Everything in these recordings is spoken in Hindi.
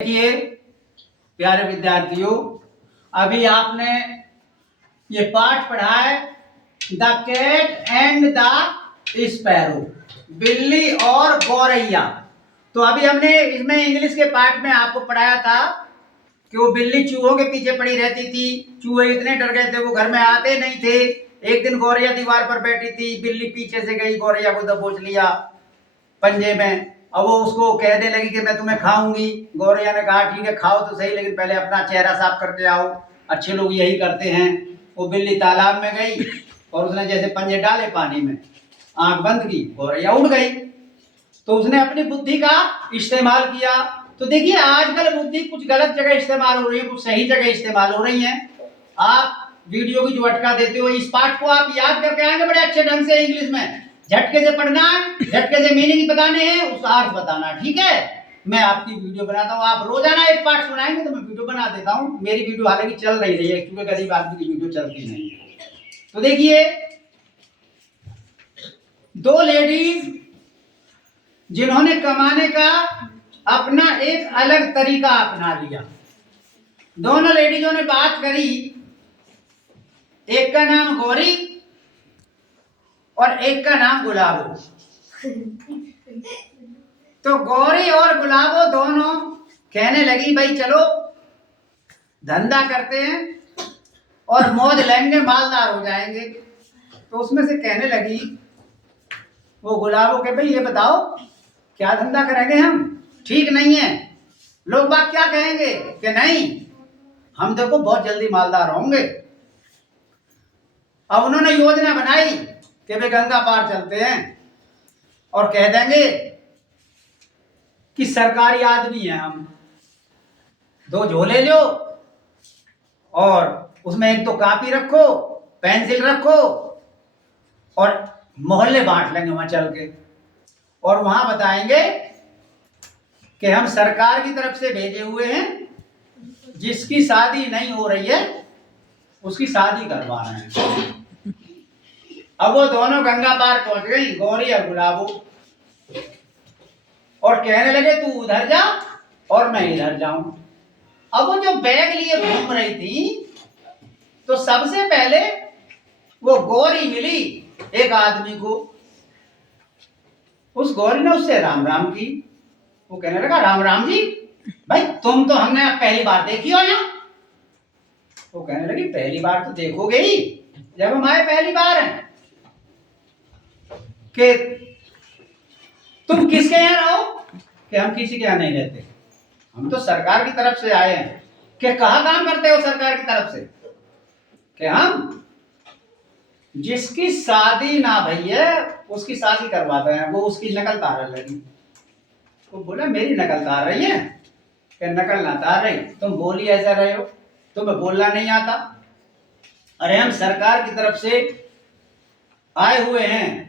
देखिए प्यारे विद्यार्थियों, अभी आपने ये पाठ पढ़ा है the cat and the sparrow, बिल्ली और गौरैया। तो अभी हमने इसमें इंग्लिश के पाठ में आपको पढ़ाया था कि वो बिल्ली चूहों के पीछे पड़ी रहती थी। चूहे इतने डर गए थे वो घर में आते नहीं थे। एक दिन गौरैया दीवार पर बैठी थी, बिल्ली पीछे से गई, गौरैया को दबोच लिया पंजे में। अब वो उसको कहने लगी कि मैं तुम्हें खाऊंगी। गौरैया ने कहा ठीक है खाओ तो सही, लेकिन पहले अपना चेहरा साफ करके आओ, अच्छे लोग यही करते हैं। वो बिल्ली तालाब में गई और उसने जैसे पंजे डाले पानी में, आंख बंद की, गौरैया उड़ गई। तो उसने अपनी बुद्धि का इस्तेमाल किया। तो देखिए आजकल बुद्धि कुछ गलत जगह इस्तेमाल हो रही है, कुछ सही जगह इस्तेमाल हो रही है। आप वीडियो की जो अटका देते हो, इस पाठ को आप याद करके आएंगे बड़े अच्छे ढंग से इंग्लिश में। झटके से पढ़ना है, झटके से मीनिंग बताने हैं, उसका अर्थ बताना, ठीक है। मैं आपकी वीडियो बनाता हूँ, आप रोजाना एक पाठ सुनाएंगे तो मैं वीडियो बना देता हूँ। मेरी वीडियो हालांकि चल नहीं रही है क्योंकि गरीब आदमी की वीडियो चलती नहीं है। तो देखिए दो लेडीज जिन्होंने कमाने का अपना एक अलग तरीका अपना लिया। दोनों लेडीजों ने बात करी, एक का नाम गौरी और एक का नाम गुलाबो। तो गौरी और गुलाबो दोनों कहने लगी भाई चलो धंधा करते हैं और मौज लेंगे, मालदार हो जाएंगे। तो उसमें से कहने लगी वो गुलाबो के भाई ये बताओ क्या धंधा करेंगे हम, ठीक नहीं है, लोग बात क्या कहेंगे कि नहीं हम देखो बहुत जल्दी मालदार होंगे। अब उन्होंने योजना बनाई कि वे गंगा पार चलते हैं और कह देंगे कि सरकारी आदमी है हम, दो झोले लो और उसमें एक तो कापी रखो, पेंसिल रखो और मोहल्ले बांट लेंगे वहां चल के, और वहां बताएंगे कि हम सरकार की तरफ से भेजे हुए हैं, जिसकी शादी नहीं हो रही है उसकी शादी करवा रहे हैं। अब वो दोनों गंगा पार पहुंच गई, गौरी और गुलाबो, और कहने लगे तू उधर जा और मैं इधर जाऊं। अब वो जो बैग लिए घूम रही थी तो सबसे पहले वो गौरी मिली एक आदमी को। उस गौरी ने उससे राम राम की। वो कहने लगा राम राम जी, भाई तुम तो हमने अब पहली बार देखी हो यहाँ। वो कहने लगी पहली बार तो देखोगे ही जब हम आए, पहली बार है कि तुम किसके यहाँ रहो, कि हम किसी के यहाँ नहीं रहते, हम तो सरकार की तरफ से आए हैं। कि कहाँ काम करते हो सरकार की तरफ से, कि हम जिसकी शादी ना भई है उसकी शादी करवाते हैं। वो उसकी नकल तारने लगी। वो बोला मेरी नकल तार रही है, कि नकल ना तार रही, तुम बोली ऐसा रहे हो, तुम्हें बोलना नहीं आता। अरे हम सरकार की तरफ से आए हुए हैं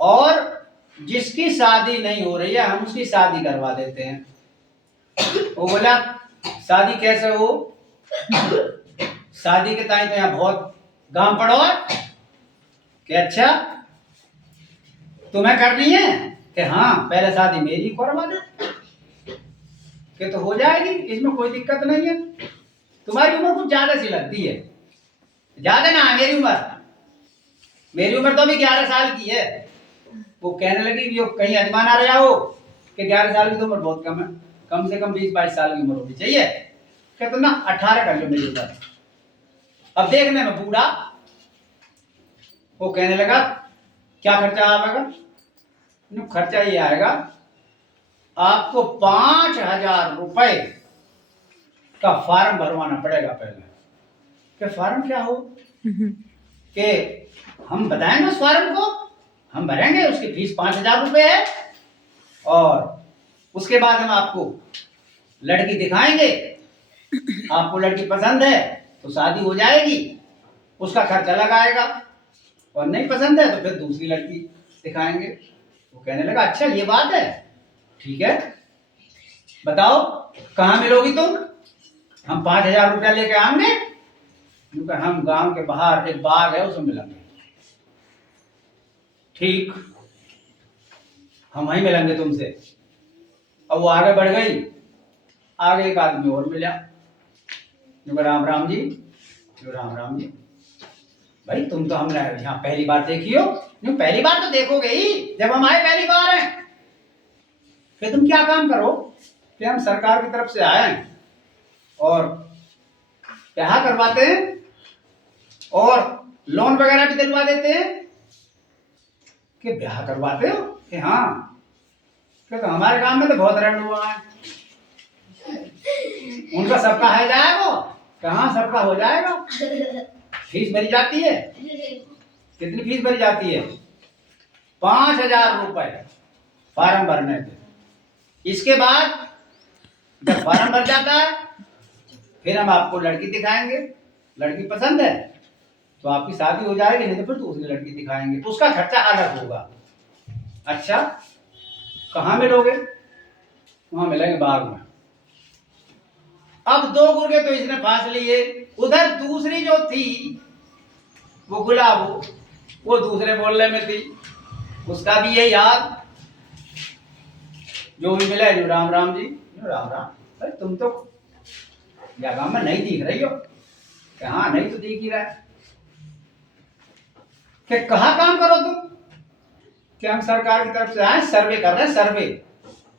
और जिसकी शादी नहीं हो रही है हम उसकी शादी करवा देते हैं। वो बोला शादी कैसे हो, शादी के टाइम तो यहाँ बहुत गांव पड़ो है। कि अच्छा तुम्हें करनी है, कि हाँ पहले शादी मेरी करवा दे, कि तो हो जाएगी, इसमें कोई दिक्कत नहीं है। तुम्हारी उम्र कुछ ज्यादा सी लगती है, ज्यादा ना है मेरी उम्र तो अभी 11 साल की है। वो कहने लगी कि कहीं अजमान आ रहा हो कि 11 साल की तो उम्र बहुत कम है, कम से कम 20-22 साल की उम्र होनी चाहिए। क्या तुम ना 18 कर लो मेरी उम्र, अब देखने में बूढ़ा। वो कहने लगा क्या खर्चा आएगा, खर्चा ये आएगा आपको 5,000 रुपए का फार्म भरवाना पड़ेगा पहले। कि फार्म क्या हो, कि हम बताएंगे उस फार्म को, हम भरेंगे, उसकी फीस 5,000 रुपए है, और उसके बाद हम आपको लड़की दिखाएंगे, आपको लड़की पसंद है तो शादी हो जाएगी, उसका खर्चा लगाएगा, और नहीं पसंद है तो फिर दूसरी लड़की दिखाएंगे। वो कहने लगा अच्छा ये बात है, ठीक है बताओ कहाँ मिलोगी तुम, हम 5,000 रुपया लेके आएंगे। हम गांव के बाहर एक बाग है उसमें मिलेंगे। ठीक हम वहीं मिलेंगे तुमसे। अब वो आगे बढ़ गई आगे एक आदमी और मिला, जो राम राम जी, जो राम राम जी, भाई तुम तो हमने यहाँ पहली बार देखी हो। नहीं, पहली बार तो देखोगे ही, जब हम आए पहली बार हैं। फिर तुम क्या काम करो कि हम सरकार की तरफ से आए हैं और ब्याह करवाते हैं और लोन वगैरह भी दिलवा देते हैं। कि ब्याह करवाते हो? कि हाँ। कि तो हमारे गांव में तो बहुत रंड हुआ है, उनका सबका है जाएगा। कहाँ सबका हो जाएगा? फीस भरी जाती है। कितनी फीस भरी जाती है? 5,000 रुपए फार्म भरने पे। इसके बाद जब फार्म भर जाता है फिर हम आपको लड़की दिखाएंगे। लड़की पसंद है तो आपकी शादी हो जाएगी, नहीं तो फिर दूसरी लड़की दिखाएंगे, उसका खर्चा अलग होगा। अच्छा, कहाँ मिलोगे? वहां मिलेंगे बाग में। अब 2 गुर्गे तो इसने फांस लिए। उधर दूसरी जो थी वो गुलाबो, वो दूसरे मोहल्ले में थी, उसका भी यही हाल। जो भी मिला, जो राम राम जी, जो राम राम। अरे तुम तो या गांव में नहीं दिख रही हो? कि हाँ, नहीं तो दिख ही रहा है। कि कहाँ काम करो तुम? कि हम सरकार की तरफ से आए, सर्वे कर रहे हैं, सर्वे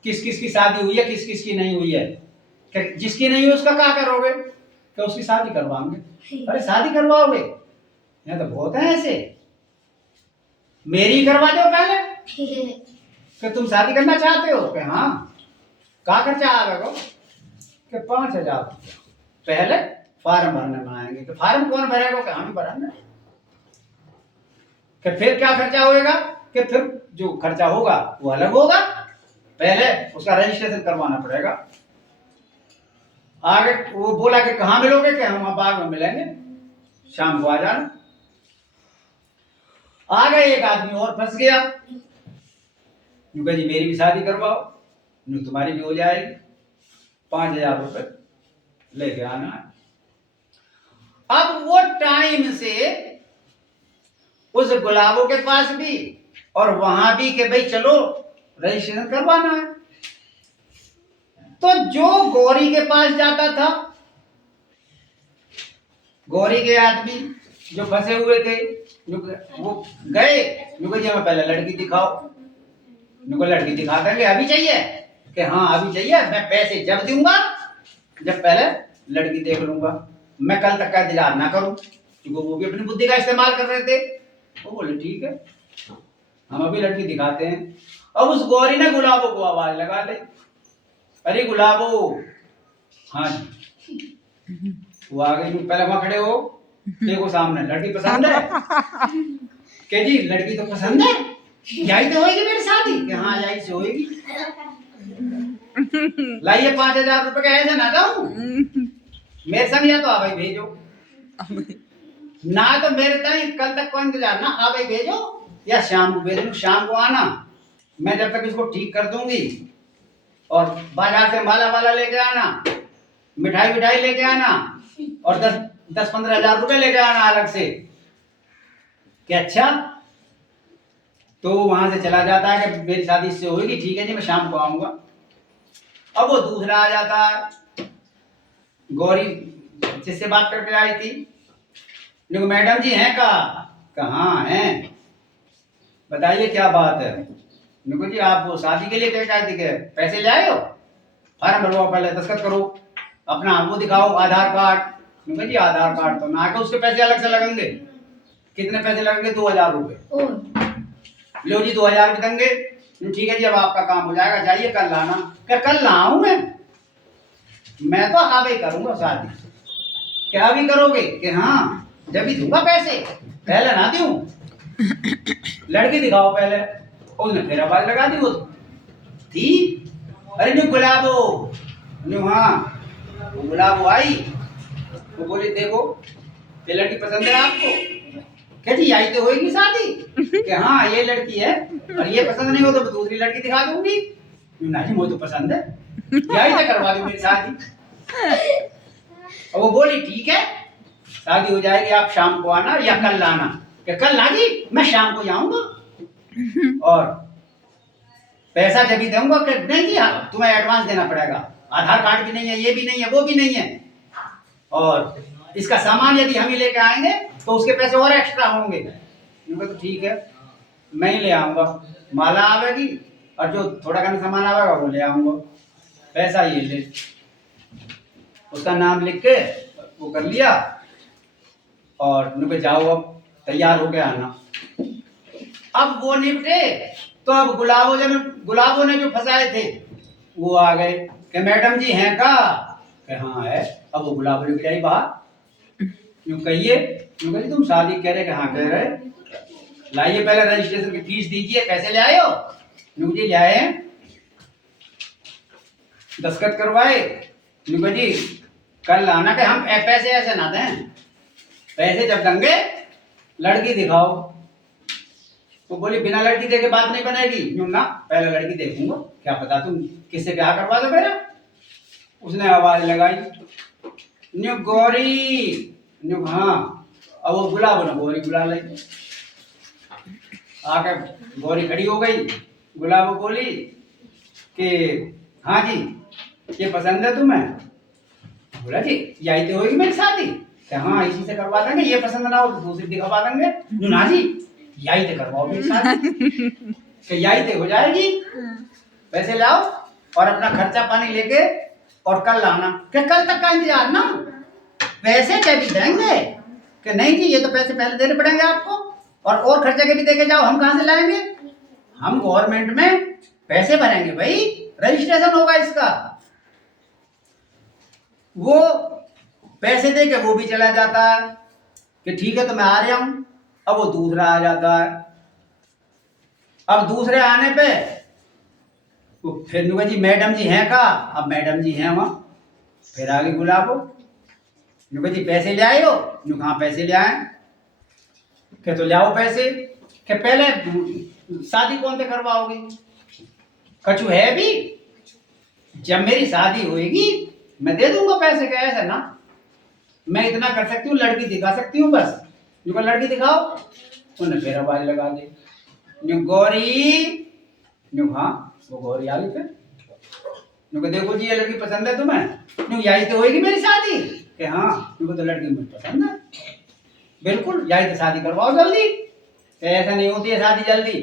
किस किस की शादी हुई है, किस किस की नहीं हुई है। कि जिसकी नहीं हुई उसका क्या करोगे? कि उसकी शादी करवाओगे। अरे शादी करवाओगे? यहाँ तो बहुत है ऐसे। मेरी करवा दो पहले। कि तुम शादी करना चाहते हो? कि हाँ। क्या खर्चा आएगा? कि 5,000 पहले फार्म भरने में आएंगे। कि फार्म कौन भरेगा? कि हम भरेंगे। कि फिर क्या खर्चा होएगा? कि फिर जो खर्चा होगा वो अलग होगा, पहले उसका रजिस्ट्रेशन करवाना पड़ेगा। आगे वो बोला कि कहाँ मिलोगे? कि हम बाग में मिलेंगे, शाम को आ जाना। आगे एक आदमी और फंस गया। जी मेरी भी शादी करवाओ, तुम्हारी भी हो जाएगी, 5,000 रुपए लेके आना है। अब वो टाइम से उस गुलाबों के पास भी और वहां भी कि भाई चलो रजिस्ट्रेशन करवाना है। तो जो गौरी के पास जाता था, गौरी के आदमी जो फंसे हुए थे, वो गए, जी हमें पहले लड़की दिखाओ। लड़की दिखा देंगे, अभी चाहिए? कि हाँ अभी चाहिए, मैं पैसे जब दूंगा जब पहले लड़की देख लूंगा, मैं कल तक का इंतजार ना करूं। क्योंकि वो भी अपनी बुद्धि का इस्तेमाल कर रहे थे। वो बोले ठीक है, हम अभी लड़की दिखाते हैं। अब उस गौरी ने गुलाबों को आवाज लगा ली, अरे गुलाबो। हाँ जी। वो आ गई, पहले वहां खड़े हो, देखो सामने लड़की पसंद है? के जी लड़की तो पसंद है, यही तो होगी मेरी शादी? कि हाँ यही से होगी। लाइए 5,000 रुपए का, ऐसे ना दो मेरे संग, या तो आ भाई भेजो, ना तो मेरे तक कल तक को इंतजार ना, आ भाई भेजो या शाम को भेज दो। शाम को आना, मैं जब तक इसको ठीक कर दूंगी। और बाजार से माला वाला लेके आना, मिठाई मिठाई लेके आना, और 10-15,000 रुपए लेके आना अलग से। क्या अच्छा? तो वहां से चला जाता है कि मेरी शादी इससे होगी, ठीक है जी मैं शाम को आऊंगा। अब वो दूसरा आ जाता है, गौरी जिससे बात करके आई थी, मैडम जी हैं? कहाँ हैं? बताइए क्या बात है? जी आप वो शादी के लिए कह रहे थे, पैसे ले आए हो? फार्म भरवाओ, पहले दस्तखत करो, अपना वो दिखाओ आधार कार्ड। जी आधार कार्ड तो ना, उसके पैसे अलग से लगेंगे। कितने पैसे लगेंगे? 2,000 रुपए। लो जी 2,000 भी देंगे। ठीक है जी, अब आपका काम हो जाएगा, जाइए कल लाना। क्या कल ना आऊं मैं तो अभी करूंगा शादी। क्या अभी करोगे? कि हाँ जब भी दूंगा पैसे, पहले ना दूं। लड़की दिखाओ पहले। उसने फिर आवाज लगा दी, वो थी, अरे न्यू गुलाबो, न्यू। हाँ वो गुलाबो आई, वो बोली देखो ये लड़की पसंद है आपको? क्या जी आई तो होगी शादी? कि हाँ ये लड़की है, और ये पसंद नहीं हो तो दूसरी लड़की दिखा दूंगी। ना जी मुझे तो पसंद है, यही तो करवा दो मेरी शादी। और वो बोली ठीक है शादी हो जाएगी, आप शाम को आना या कल लाना। कि कल ना जी मैं शाम को आऊंगा, और पैसा जब भी दूंगा। कि नहीं जी हाँ तुम्हें एडवांस देना पड़ेगा। आधार कार्ड भी नहीं है, ये भी नहीं है, वो भी नहीं है, और इसका सामान यदि हम ही लेके आएंगे तो उसके पैसे और एक्स्ट्रा होंगे। तो ठीक है, मैं ही ले आऊंगा, माला आवेगी और जो थोड़ा कम सामान आवेगा वो ले आऊंगा, पैसा ये ले। उसका नाम लिख के वो कर लिया और उनके जाओ अब तैयार होके आना। अब वो निपटे तो अब गुलाबों ने जो फंसाए थे वो आ गए कि मैडम जी हैं का, हाँ है। अब वो गुलाब लेके जाई बाहर, यूं कहिए, यूं कहिए तुम शादी कह रहे कि हाँ कह रहे, लाइए पहले रजिस्ट्रेशन की फीस दीजिए, पैसे ले आए हो? यूं जी ले आए हैं, दस्तखत करवाए, यूं जी कल आना कि हम पैसे ऐसे ना दें, पैसे जब देंगे लड़की दिखाओ। तो बोली बिना लड़की देखे बात नहीं बनेगी। यूं ना, पहले लड़की देखूंगा, क्या पता तुम किससे ब्याह करवा दो मेरा। उसने आवाज लगाई, न्यू गौरी, न्यू हाँ। अब वो गुलाब ने गौरी बुला ली, आके गौरी खड़ी हो गई। गुलाब बोली कि हाँ जी ये पसंद है तुम्हें? बोला जी यही तो होगी मेरी शादी। हाँ इसी से करवा देंगे, ये पसंद ना हो तो दूसरी दिखवा देंगे। ना जी यही तो करवाओ मेरी शादी, यही तो हो जाएगी, पैसे लाओ और अपना खर्चा पानी लेके और कल लाना। कि कल तक का इंतजार ना, पैसे क्या भी देंगे? कि नहीं जी ये तो पैसे पहले देने पड़ेंगे आपको, और खर्चे के भी देके जाओ, हम कहाँ से लाएंगे? हम गवर्नमेंट में पैसे भरेंगे भाई, रजिस्ट्रेशन होगा इसका। वो पैसे दे के वो भी चला जाता है कि ठीक है तो मैं आ रहा हूं। अब वो दूसरा आ जाता है। अब दूसरे आने पे तो फिर नुआ जी मैडम जी हैं का, अब मैडम जी हैं वहां। फिर आगे गुलाबो, नुआ जी पैसे ले आए हो? नु कहाँ पैसे ले आए? क्या तो ले आओ पैसे। क्या पहले शादी कौन से करवाओगी? कछु है भी? जब मेरी शादी होएगी मैं दे दूंगा पैसे, क्या ऐसा ना? मैं इतना कर सकती हूँ, लड़की दिखा सकती हूँ बस। नुका लड़की दिखाओ, उन्हें फिर आवाज लगा दी, न्यू गौरी, न्यू हाँ। वो गौरी आ गई फिर, न्यू देखो जी ये लड़की पसंद है तुम्हें? न्यू यही तो होएगी मेरी शादी। कि हाँ, न्यू तो लड़की मुझे पसंद है, बिल्कुल यही तो शादी करवाओ जल्दी। ऐसा नहीं होती है शादी जल्दी,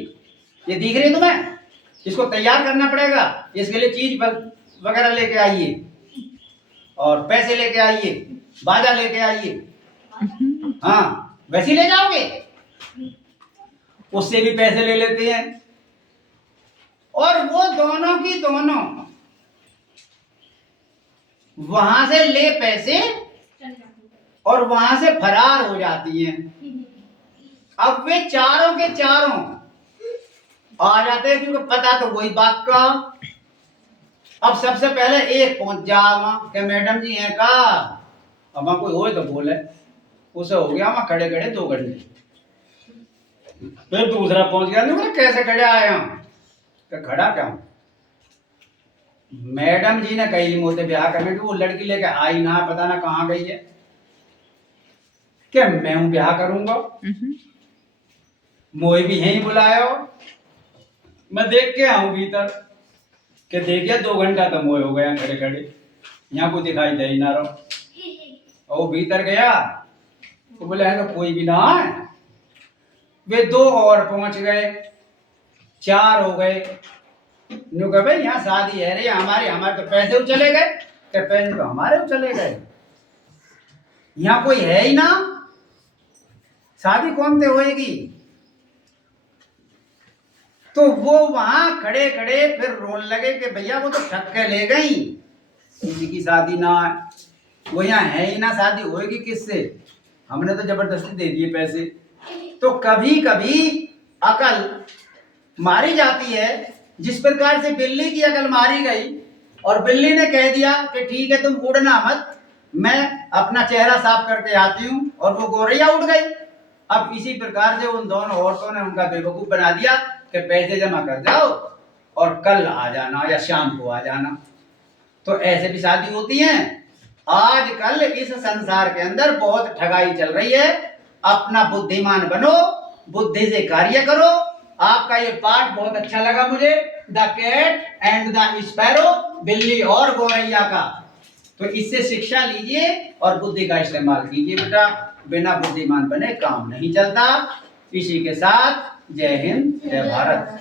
ये दिख रही है तुम्हें, इसको तैयार करना पड़ेगा, इसके लिए चीज वगैरह लेके आइए और पैसे लेके आइए, बाजा लेके आइए। हाँ वैसे ले जाओगे? उससे भी पैसे ले लेते हैं और वो दोनों की दोनों वहां से ले पैसे और वहां से फरार हो जाती हैं। अब वे चारों के चारों आ जाते हैं क्योंकि पता तो वही बात का। अब सबसे पहले एक पहुंच जा वहां कि मैडम जी हैं का, अब वहां कोई हो तो बोले, उसे हो गया वहां खड़े खड़े 2 घंटे। फिर दूसरा पहुंच गया, नहीं कैसे खड़े आए हम? खड़ा क्या हूं? मैडम जी ने कही मोते ब्याह करने की, वो लड़की लेके आई ना, पता ना कहाँ गई है। क्या मैं हूं ब्याह करूंगा? मोए भी यहीं बुलाया हो, मैं देख के आऊं भीतर कि देखिए 2 घंटा तो मोए हो गया खड़े खड़े, यहाँ को दिखाई दे ही ना रहो। और भीतर गया तो बोले है तो कोई भी ना है। वे 2 और पहुंच गए, 4 हो गए। न्यू कहे भाई यहाँ शादी है रे हमारे तो पैसे चले गए। क्या पैसे तो हमारे चले गए, यहाँ कोई है ही ना, शादी कौन से होएगी? तो वो वहां खड़े खड़े फिर रोने लगे कि भैया वो तो ठग के ले गई, किसी की शादी ना है, वो यहाँ है ही ना, शादी होएगी किससे? हमने तो जबरदस्ती दे दिए पैसे। तो कभी कभी अकल मारी जाती है, जिस प्रकार से बिल्ली की अकल मारी गई और बिल्ली ने कह दिया कि ठीक है तुम उड़ना मत, मैं अपना चेहरा साफ करके आती हूँ, और वो गोरैया उड़ गई। अब इसी प्रकार से उन दोनों औरतों ने उनका बेवकूफ बना दिया कि पैसे जमा कर जाओ और कल आ जाना या शाम को आ जाना। तो ऐसे भी शादी होती है। आजकल इस संसार के अंदर बहुत ठगाई चल रही है। अपना बुद्धिमान बनो, बुद्धि से कार्य करो। आपका ये पाठ बहुत अच्छा लगा मुझे। The cat and the sparrow, बिल्ली और गौरैया का। तो इससे शिक्षा लीजिए और बुद्धि का इस्तेमाल कीजिए बेटा, बिना बुद्धिमान बने काम नहीं चलता। इसी के साथ जय हिंद जय भारत।